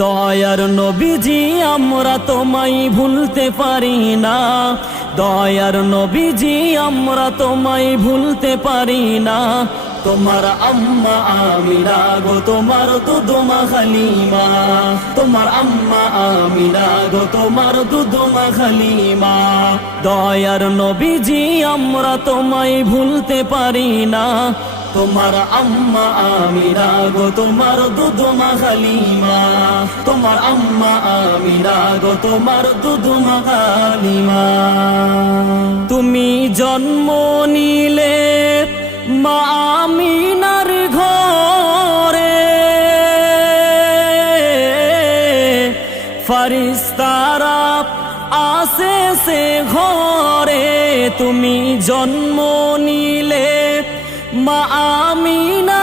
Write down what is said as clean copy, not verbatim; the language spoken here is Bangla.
দয়ার নবীজি আমরা তোমায় ভুলতে পারি না, দয়ার নবীজি আমরা তোমায় ভুলতে পারি না। তোমার আম্মা আমিনা গো তোমার দুধমা খালিমা, তোমার আম্মা আমিনা গো তোমার দুধমা খালিমা। দয়ার নবীজি আমরা তোমায় ভুলতে পারি না, তোমার আম্মা আমিনা গো তোমার দুধমা খালিমা, তোমার আম্মা আমিনা গো তোমার দুধমা খালিমা। তুমি জন্ম নিলে মা আমিনার ঘরে, ফারিস্তারা আসে সে ঘরে। তুমি জন্ম নিলে মা আমিনা